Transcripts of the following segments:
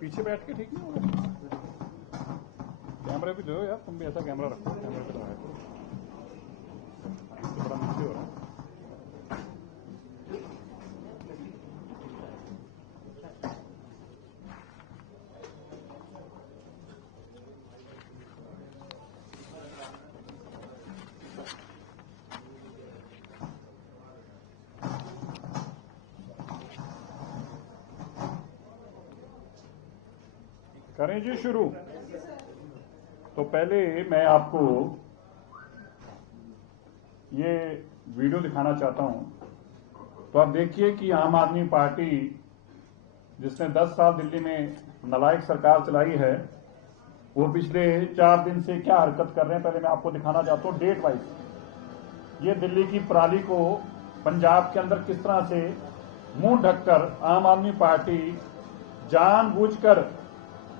पीछे बैठ के ठीक नहीं होगा। कैमरे भी लो यार, तुम भी ऐसा कैमरा रखो, कैमरे पे लगाए तो बड़ा नीचे हो रहा है। करें जी शुरू। तो पहले मैं आपको ये वीडियो दिखाना चाहता हूं। तो आप देखिए कि आम आदमी पार्टी जिसने 10 साल दिल्ली में नालायक सरकार चलाई है, वो पिछले 4 दिन से क्या हरकत कर रहे हैं पहले मैं आपको दिखाना चाहता हूं डेट वाइज। ये दिल्ली की पराली को पंजाब के अंदर किस तरह से मुंह ढककर आम आदमी पार्टी जानबूझकर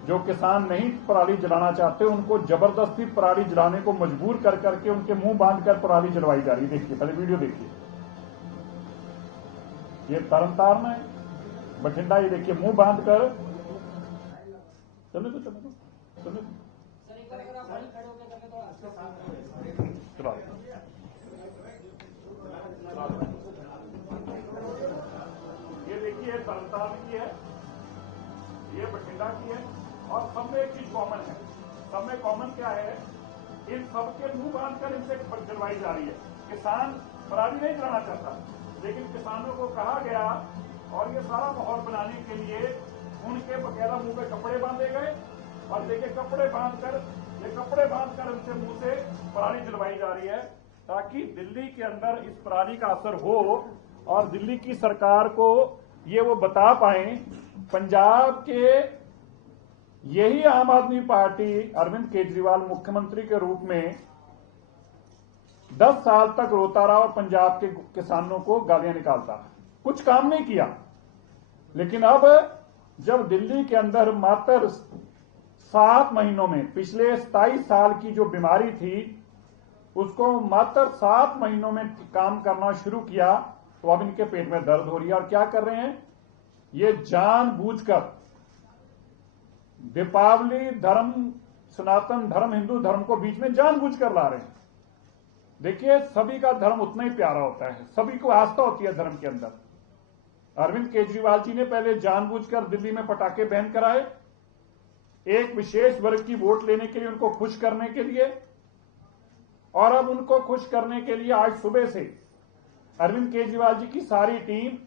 जो किसान नहीं पराली जलाना चाहते उनको जबरदस्ती पराली जलाने को मजबूर कर करके उनके मुंह बांधकर पराली जलवाई जा रही है। देखिए पहले वीडियो देखिए। ये तरनतारन है, बठिंडा, ये देखिए मुंह बांधकर चलो चलो चलो चलो ये देखिए तरनतारन की है, ये बठिंडा की है, और सब में एक चीज कॉमन है। सब में कॉमन क्या है, इन सबके मुंह बांधकर इनसे जलवाई जा रही है। किसान पराली नहीं जलाना चाहता, लेकिन किसानों को कहा गया और ये सारा माहौल बनाने के लिए उनके बकायदा मुंह पे कपड़े बांधे गए और देखिए कपड़े बांधकर उनसे मुंह से पराली जलवाई जा रही है ताकि दिल्ली के अंदर इस पराली का असर हो और दिल्ली की सरकार को ये वो बता पाए। पंजाब के यही आम आदमी पार्टी अरविंद केजरीवाल मुख्यमंत्री के रूप में 10 साल तक रोता रहा और पंजाब के किसानों को गालियां निकालता रहा, कुछ काम नहीं किया। लेकिन अब जब दिल्ली के अंदर मात्र 7 महीनों में पिछले 27 साल की जो बीमारी थी उसको मात्र 7 महीनों में काम करना शुरू किया, तो अब इनके पेट में दर्द हो रही है। और क्या कर रहे हैं, ये जानबूझकर दीपावली धर्म, सनातन धर्म, हिंदू धर्म को बीच में जानबूझकर ला रहे हैं। देखिए सभी का धर्म उतना ही प्यारा होता है, सभी को आस्था होती है धर्म के अंदर। अरविंद केजरीवाल जी ने पहले जानबूझकर दिल्ली में पटाखे बैन कराए, एक विशेष वर्ग की वोट लेने के लिए, उनको खुश करने के लिए। और अब उनको खुश करने के लिए आज सुबह से अरविंद केजरीवाल जी की सारी टीम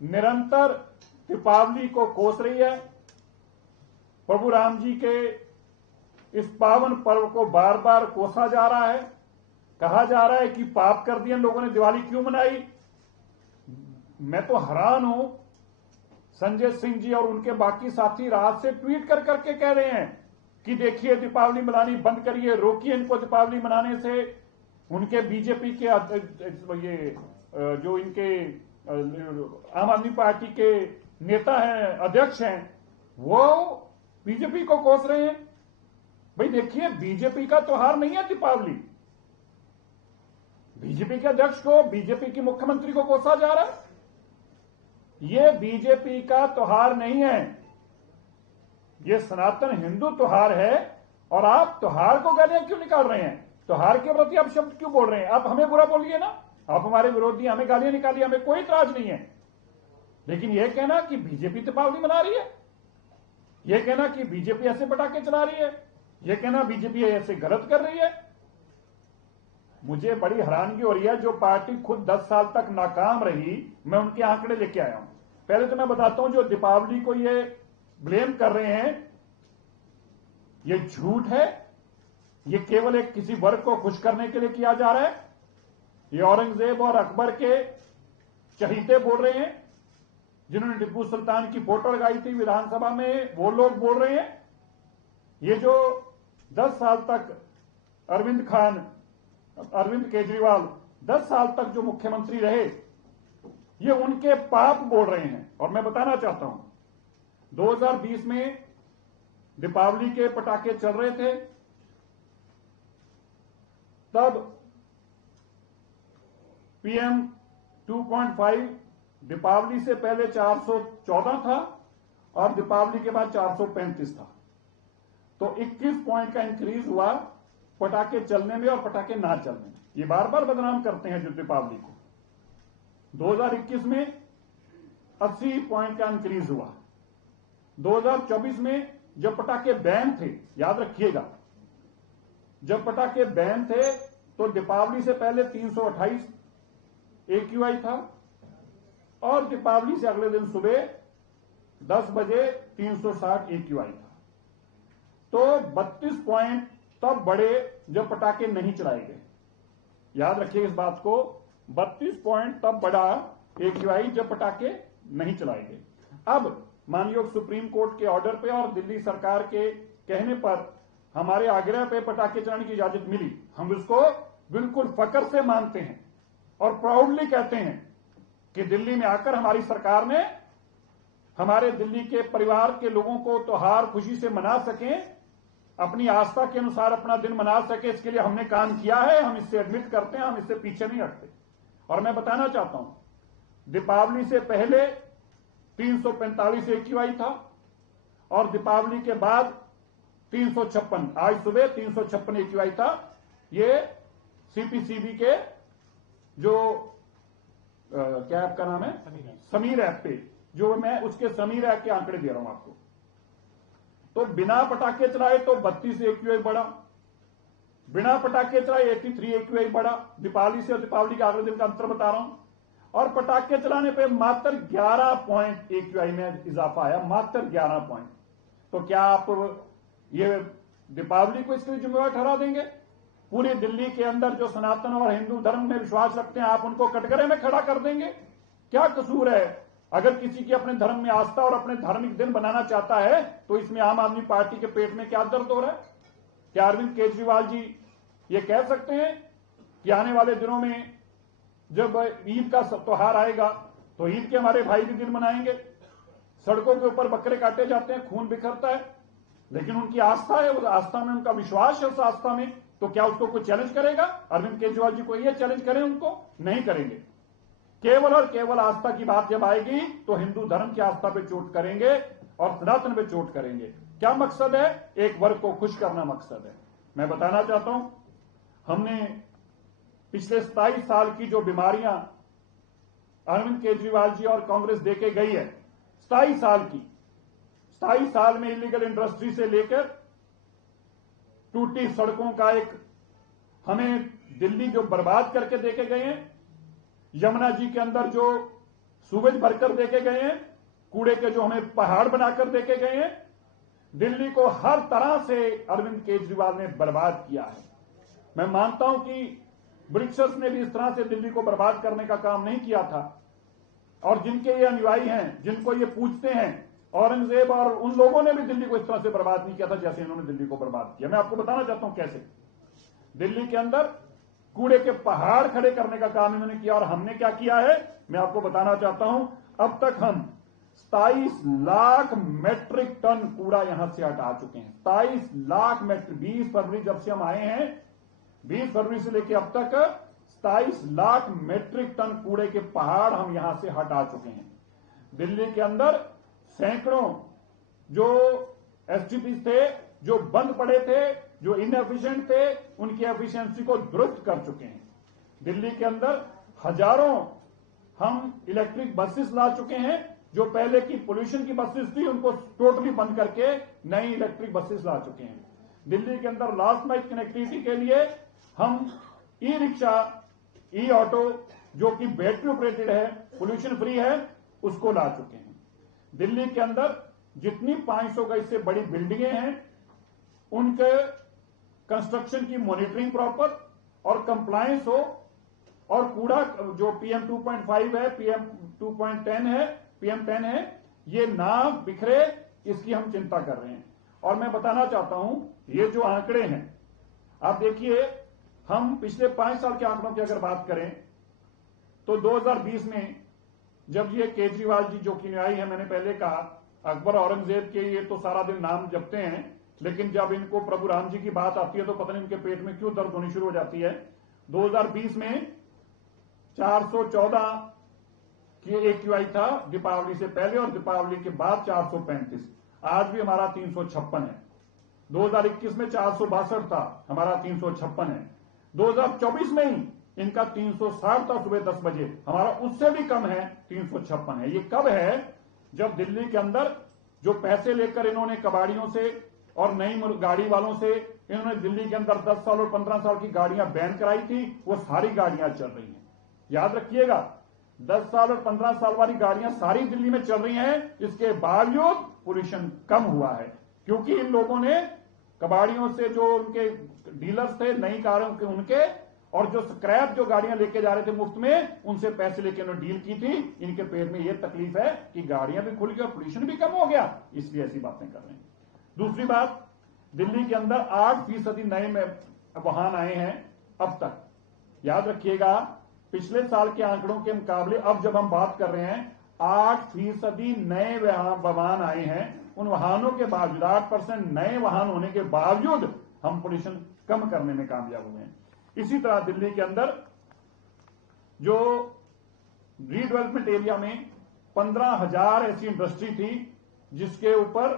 निरंतर दीपावली को कोस रही है। प्रभु राम जी के इस पावन पर्व को बार बार कोसा जा रहा है। कहा जा रहा है कि पाप कर दिए लोगों ने, दिवाली क्यों मनाई। मैं तो हैरान हूं, संजय सिंह जी और उनके बाकी साथी रात से ट्वीट कर करके कह रहे हैं कि देखिए दीपावली मनानी बंद करिए, रोकिए इनको दीपावली मनाने से। उनके बीजेपी के ये जो इनके आम आदमी पार्टी के नेता हैं, अध्यक्ष हैं, वो बीजेपी को कोस रहे हैं। भाई देखिए बीजेपी का त्योहार नहीं है दीपावली। बीजेपी के अध्यक्ष को, बीजेपी की मुख्यमंत्री को कोसा जा रहा है। ये बीजेपी का त्योहार नहीं है, ये सनातन हिंदू त्योहार है। और आप त्योहार को गालियां क्यों निकाल रहे हैं, त्योहार के प्रति आप शब्द क्यों बोल रहे हैं। आप हमें बुरा बोलिए ना, आप हमारे विरोधी, हमें गालियां निकालिए, हमें कोई इतराज नहीं है। लेकिन यह कहना कि बीजेपी दीपावली मना रही है, यह कहना कि बीजेपी ऐसे पटाखे चला रही है, यह कहना बीजेपी ऐसे गलत कर रही है, मुझे बड़ी हैरानगी हो रही है। जो पार्टी खुद 10 साल तक नाकाम रही, मैं उनके आंकड़े लेके आया हूं। पहले तो मैं बताता हूं, जो दीपावली को ये ब्लेम कर रहे हैं ये झूठ है। ये केवल एक किसी वर्ग को खुश करने के लिए किया जा रहा है। ये औरंगजेब और अकबर के चहीते बोल रहे हैं, जिन्होंने टिप्पू सुल्तान की फोटो लगाई थी विधानसभा में, वो लोग बोल रहे हैं। ये जो 10 साल तक अरविंद केजरीवाल 10 साल तक जो मुख्यमंत्री रहे, ये उनके पाप बोल रहे हैं। और मैं बताना चाहता हूं, 2020 में दीपावली के पटाखे चल रहे थे, तब PM 2.5 दीपावली से पहले 414 था और दीपावली के बाद 435 था। तो 21 पॉइंट का इंक्रीज हुआ पटाखे चलने में और पटाखे ना चलने में। ये बार बार बदनाम करते हैं जो दीपावली को। 2021 में 80 पॉइंट का इंक्रीज हुआ। 2024 में जब पटाखे बैन थे, याद रखिएगा, जब पटाखे बैन थे तो दीपावली से पहले 328 AQI था और दीपावली से अगले दिन सुबह 10 बजे 360 AQI था। तो 32 पॉइंट तब बढ़े जब पटाखे नहीं चलाए गए। याद रखिए इस बात को, 32 पॉइंट तब बढ़ा AQI जब पटाखे नहीं चलाए गए। अब माननीय सुप्रीम कोर्ट के ऑर्डर पे और दिल्ली सरकार के कहने पर हमारे आग्रह पे पटाखे चलाने की इजाजत मिली। हम इसको बिल्कुल फक्र से मानते हैं और प्राउडली कहते हैं कि दिल्ली में आकर हमारी सरकार ने हमारे दिल्ली के परिवार के लोगों को त्योहार खुशी से मना सकें, अपनी आस्था के अनुसार अपना दिन मना सके, इसके लिए हमने काम किया है। हम इससे एडमिट करते हैं, हम इससे पीछे नहीं हटते। और मैं बताना चाहता हूं, दीपावली से पहले 345 AQI था और दीपावली के बाद 356, आज सुबह 356 AQI था। ये CPCB के जो क्या ऐप का नाम है, समीर ऐप पे, जो मैं उसके समीर ऐप के आंकड़े दे रहा हूं आपको। तो बिना पटाखे चलाए तो 32 AQI बढ़ा, बिना पटाखे चलाए 83 AQI बढ़ा। दीपावली से और दीपावली के अगले दिन का अंतर बता रहा हूं। और पटाखे चलाने पे मात्र 11 पॉइंट AQI में इजाफा आया, मात्र 11 पॉइंट। तो क्या आप ये दीपावली को इसके लिए जिम्मेवार ठहरा देंगे? पूरी दिल्ली के अंदर जो सनातन और हिंदू धर्म में विश्वास रखते हैं, आप उनको कटघरे में खड़ा कर देंगे? क्या कसूर है? अगर किसी की अपने धर्म में आस्था और अपने धार्मिक दिन बनाना चाहता है तो इसमें आम आदमी पार्टी के पेट में क्या दर्द हो रहा है? क्या अरविंद केजरीवाल जी ये कह सकते हैं कि आने वाले दिनों में जब ईद का त्योहार आएगा तो ईद के हमारे भाई भी दिन मनाएंगे, सड़कों के ऊपर बकरे काटे जाते हैं, खून बिखरता है, लेकिन उनकी आस्था है, उस आस्था में उनका विश्वास है, उस आस्था में, तो क्या उसको कोई चैलेंज करेगा? अरविंद केजरीवाल जी को ये चैलेंज करें? उनको नहीं करेंगे। केवल और केवल आस्था की बात जब आएगी तो हिंदू धर्म की आस्था पे चोट करेंगे और सनातन पे चोट करेंगे। क्या मकसद है? एक वर्ग को खुश करना मकसद है। मैं बताना चाहता हूं, हमने पिछले 27 साल की जो बीमारियां अरविंद केजरीवाल जी और कांग्रेस देके गई है, 27 साल की, 27 साल में इलीगल इंडस्ट्री से लेकर टूटी सड़कों का एक हमें दिल्ली जो बर्बाद करके देके गए हैं, यमुना जी के अंदर जो सूरज भरकर देके गए हैं, कूड़े के जो हमें पहाड़ बनाकर देके गए हैं, दिल्ली को हर तरह से अरविंद केजरीवाल ने बर्बाद किया है। मैं मानता हूं कि ब्रिटिशर्स ने भी इस तरह से दिल्ली को बर्बाद करने का काम नहीं किया था, और जिनके ये अनुयायी हैं, जिनको ये पूछते हैं, औरंगजेब और उन लोगों ने भी दिल्ली को इस तरह से बर्बाद नहीं किया था जैसे इन्होंने दिल्ली को बर्बाद किया। मैं आपको बताना चाहता हूं कैसे दिल्ली के अंदर कूड़े के पहाड़ खड़े करने का काम इन्होंने किया। और हमने क्या किया है मैं आपको बताना चाहता हूं। अब तक हम 27 लाख मेट्रिक टन कूड़ा यहां से हटा चुके हैं। 27 लाख मेट्रिक, 20 फरवरी जब से हम आए हैं, 20 फरवरी से लेकर अब तक 27 लाख मेट्रिक टन कूड़े के पहाड़ हम यहां से हटा चुके हैं। दिल्ली के अंदर सैकड़ों जो एसटीपी थे, जो बंद पड़े थे, जो इनएफिशिएंट थे, उनकी एफिशिएंसी को दुरुस्त कर चुके हैं। दिल्ली के अंदर हजारों हम इलेक्ट्रिक बसेस ला चुके हैं। जो पहले की पोल्यूशन की बसेस थी उनको टोटली बंद करके नई इलेक्ट्रिक बसेस ला चुके हैं। दिल्ली के अंदर लास्ट माइल कनेक्टिविटी के लिए हम ई रिक्शा, ई ऑटो जो कि बैटरी ऑपरेटेड है, पोल्यूशन फ्री है, उसको ला चुके हैं। दिल्ली के अंदर जितनी 500 गज से बड़ी बिल्डिंगें हैं उनके कंस्ट्रक्शन की मॉनिटरिंग प्रॉपर और कंप्लायंस हो, और कूड़ा जो PM 2.5 है, PM 2.10 है, PM 10 है, ये ना बिखरे, इसकी हम चिंता कर रहे हैं। और मैं बताना चाहता हूं, ये जो आंकड़े हैं आप देखिए, हम पिछले 5 साल के आंकड़ों की अगर बात करें तो 2020 में जब ये केजरीवाल जी जो कि न्यायी है, मैंने पहले कहा अकबर औरंगजेब के ये तो सारा दिन नाम जपते हैं, लेकिन जब इनको प्रभु राम जी की बात आती है तो पता नहीं इनके पेट में क्यों दर्द होनी शुरू हो जाती है। 2020 में 414 कि AQI था दीपावली से पहले और दीपावली के बाद 435, आज भी हमारा 356 है। 2021 में 462 था, हमारा 356 है। 2024 में ही इनका 360 था सुबह 10 बजे, हमारा उससे भी कम है, 356 है। ये कब है? जब दिल्ली के अंदर जो पैसे लेकर इन्होंने कबाड़ियों से और नई गाड़ी वालों से इन्होंने दिल्ली के अंदर 10 साल और 15 साल की गाड़ियां बैन कराई थी, वो सारी गाड़ियां चल रही हैं। याद रखिएगा, 10 साल और 15 साल वाली गाड़ियां सारी दिल्ली में चल रही हैं, इसके बावजूद पोल्यूशन कम हुआ है, क्योंकि इन लोगों ने कबाड़ियों से, जो उनके डीलर्स थे नई कारों के, उनके और जो स्क्रैप जो गाड़ियां लेके जा रहे थे मुफ्त में, उनसे पैसे लेके उन्होंने डील की थी। इनके पेट में यह तकलीफ है कि गाड़ियां भी खुल गई और पोल्यूशन भी कम हो गया, इसलिए ऐसी बातें कर रहे हैं। दूसरी बात, दिल्ली के अंदर 8% नए वाहन आए हैं अब तक। याद रखिएगा, पिछले साल के आंकड़ों के मुकाबले अब जब हम बात कर रहे हैं 8% नए वाहन आए हैं। उन वाहनों के बावजूद 8% नए वाहन होने के बावजूद हम पोल्यूशन कम करने में कामयाब हुए हैं। इसी तरह दिल्ली के अंदर जो रीडेवलपमेंट एरिया में 15,000 ऐसी इंडस्ट्री थी जिसके ऊपर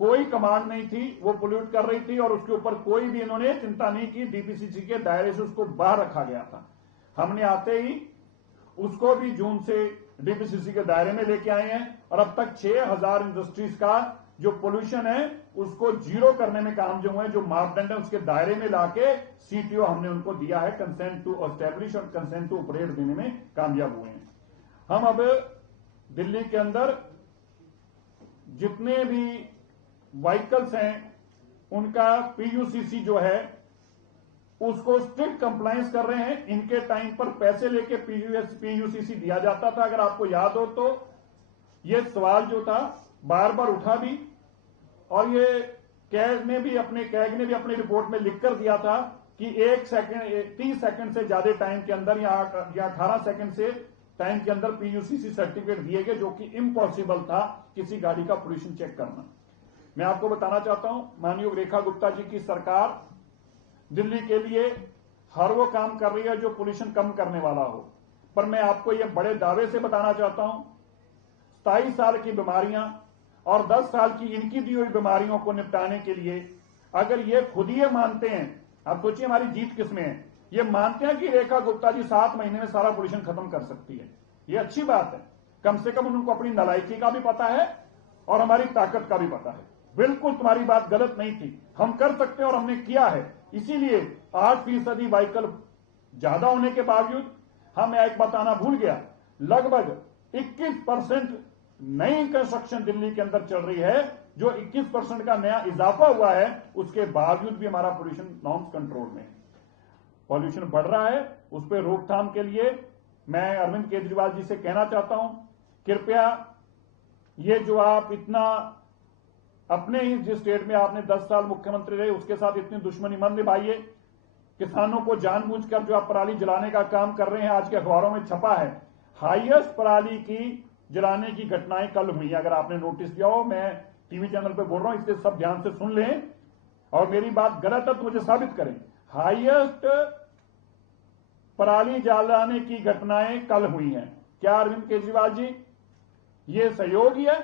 कोई कमांड नहीं थी, वो पोल्यूट कर रही थी और उसके ऊपर कोई भी इन्होंने चिंता नहीं की। डीपीसीसी के दायरे से उसको बाहर रखा गया था। हमने आते ही उसको भी जून से डीपीसीसी के दायरे में लेके आए हैं और अब तक 6,000 इंडस्ट्रीज का जो पोल्यूशन है उसको जीरो करने में काम जो हुए, जो मापदंड है उसके दायरे में लाके सीटीओ हमने उनको दिया है, कंसेंट टू एस्टैब्लिश और कंसेंट टू ऑपरेट देने में कामयाब हुए हैं। हम अब दिल्ली के अंदर जितने भी व्हीकल्स हैं उनका पीयूसीसी जो है उसको स्ट्रिक्ट कंप्लायंस कर रहे हैं। इनके टाइम पर पैसे लेके पीयूसीसी दिया जाता था। अगर आपको याद हो तो ये सवाल जो था बार बार उठा भी, और ये कैग ने भी अपनी रिपोर्ट में लिखकर दिया था कि 30 सेकंड से ज्यादा टाइम के अंदर या 18 सेकंड से टाइम के अंदर पीयूसीसी सर्टिफिकेट दिए गए, जो कि इम्पॉसिबल था किसी गाड़ी का पोल्यूशन चेक करना। मैं आपको बताना चाहता हूं, माननीय रेखा गुप्ता जी की सरकार दिल्ली के लिए हर वो काम कर रही है जो पोल्यूशन कम करने वाला हो, पर मैं आपको ये बड़े दावे से बताना चाहता हूं, 27 साल की बीमारियां और 10 साल की इनकी दी हुई बीमारियों को निपटाने के लिए अगर ये खुद ही मानते हैं, आप सोचिए हमारी जीत किसमें है, ये मानते हैं कि रेखा गुप्ता जी 7 महीने में सारा पोल्यूशन खत्म कर सकती है, ये अच्छी बात है। कम से कम उनको अपनी नालायकी का भी पता है और हमारी ताकत का भी पता है। बिल्कुल तुम्हारी बात गलत नहीं थी, हम कर सकते हैं और हमने किया है। इसीलिए 8% व्हीकल ज्यादा होने के बावजूद, हम एक बताना भूल गया, लगभग 21% नई कंस्ट्रक्शन दिल्ली के अंदर चल रही है, जो 21% का नया इजाफा हुआ है, उसके बावजूद भी हमारा पोल्यूशन नॉर्म्स कंट्रोल में है। पॉल्यूशन बढ़ रहा है, उस पर रोकथाम के लिए मैं अरविंद केजरीवाल जी से कहना चाहता हूं, कृपया ये जो आप इतना अपने ही जिस स्टेट में आपने 10 साल मुख्यमंत्री रहे उसके साथ इतनी दुश्मनी मत निभाइए। किसानों को जानबूझकर जो आप पराली जलाने का काम कर रहे हैं, आज के अखबारों में छपा है, हाईएस्ट पराली की जलाने की घटनाएं कल हुई। अगर आपने नोटिस किया हो, मैं टीवी चैनल पे बोल रहा हूं, इसलिए सब ध्यान से सुन लें और मेरी बात गलत है तो मुझे साबित करें। हाईएस्ट पराली जलाने की घटनाएं कल हुई हैं। क्या अरविंद केजरीवाल जी ये सहयोग ही है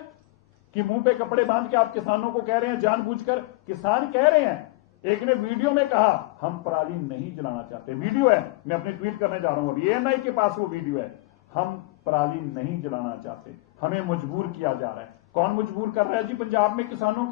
कि मुंह पे कपड़े बांध के आप किसानों को कह रहे हैं जानबूझकर? किसान कह रहे हैं, एक ने वीडियो में कहा हम पराली नहीं जलाना चाहते, वीडियो है, मैं अपनी ट्वीट करने जा रहा हूं अभी, एएनआई के पास वो वीडियो है, हम पराली नहीं जलाना चाहते, हमें मजबूर किया जा रहा है। कौन मजबूर कर रहा है जी पंजाब में किसानों को?